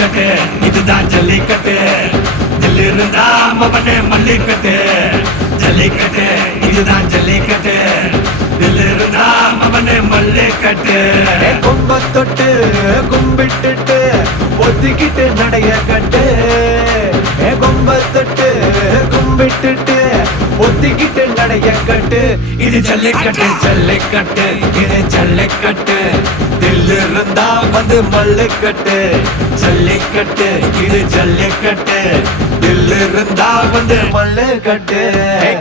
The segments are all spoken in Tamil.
ஜல்லிக்கட்டு இதுதான் ஜல்லிக்கட்டு தில் இருந்தா மவனே மல்லிக்கட்டு ஜல்லிக்கட்டு இதுதான் ஜல்லிக்கட்டு தில் இருந்தா மவனே மல்லிக்கட்டு கும்ப தொட்டு கும்பிட்டுட்டு ஒத்திக்கிட்டு நடைய கட்டு கும்ப தொட்டு கும்பிட்டுட்டு ஒத்திக்கிட்டு நடைய கட்டு இது ஜல்லிக்கட்டு ஜல்லிக்கட்டு இது ஜல்லிக்கட்டு தில் இருந்தா வந்து மல்லுக்கட்டு ஜல்லிக்கட்டு இது ஜல்லிக்கட்டு தில் இருந்தா வந்து மல்லுக்கட்டு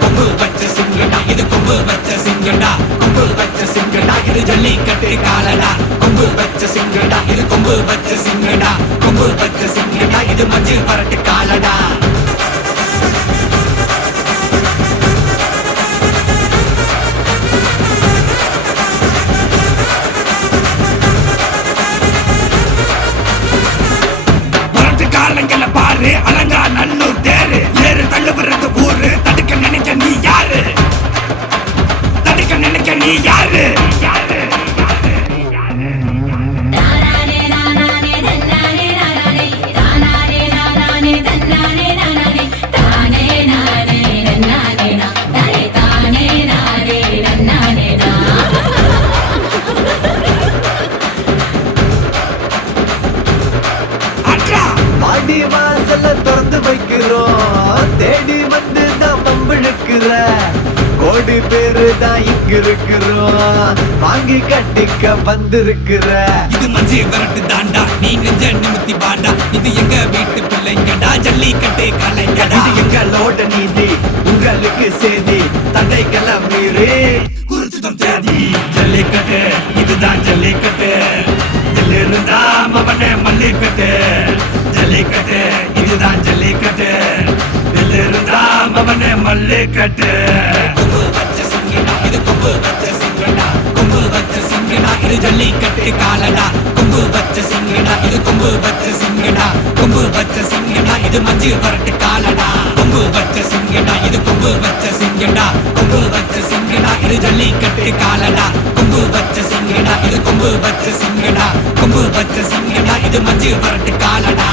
கொம்பு வச்ச சிங்கடா இது கொம்பு வச்ச சிங்கடா கொம்பு வச்ச சிங்கடா இது ஜல்லிக்கட்டு காலடா கொம்பு வச்ச சிங்கடா இது கொம்பு வச்ச சிங்கடா கொம்பு வச்ச சிங்கடா இது மஞ்சள் பரட்டு காலடா காலங்கள பாரு அலங்கா நல்லூர் தேரு ஏறு தள்ளுபுறது ஊரு தடுக்க நினைக்க நீ யாரு தடுக்க நினைக்க நீ யாரு அடி வாசல திறந்து வைக்கிறோம் தேடி வந்து தான் பம்பிழுக்கிற கோடி பேரு தான் இங்க இருக்கிறோம் வாங்கி கட்டிக்க வந்திருக்கிற இது மஞ்சி விரட்டு தாண்டா நீ நெஞ்ச நிமித்தி பாண்டா இது எங்க வீட்டு பிள்ளைங்கடா ஜல்லிக்கட்டு கலைஞடா இது எங்களோட நீதி உங்களுக்கு செய்தி தடைகளை மீறி குறிச்சுதம் தேதி ஜல்லிக்கட்டு இதுதான் ஜல்லிக்கட்டு தில் இருந்தா மவனே மல்லிக்கட்டு ஜல்லிக்கட்டு இதுதான் ஜல்லிக்கட்டு தில் இருந்தா மவனே மல்லிக்கட்டு கொம்பு வச்ச சிங்கடா இது கொம்பு வச்ச சிங்கடா கொம்பு வச்ச சிங்கடா இது ஜல்லிக்கட்டு காலடா கொம்பு வச்ச சிங்கடா இது கொம்பு வச்ச சிங்கடா கொம்பு வச்ச சிங்கடா இது மஞ்சள் வரட்டு காலடா கொம்பு வச்ச சிங்கடா இது கொம்பு வச்ச சிங்கடா கொம்பு வச்ச சிங்கடா இது ஜல்லிக்கட்டு காலடா கொம்பு வச்ச சிங்கடா இது கொம்பு வச்ச சிங்கடா கொம்பு வச்ச சிங்கடா இது மஞ்சள் வரட்டு காலடா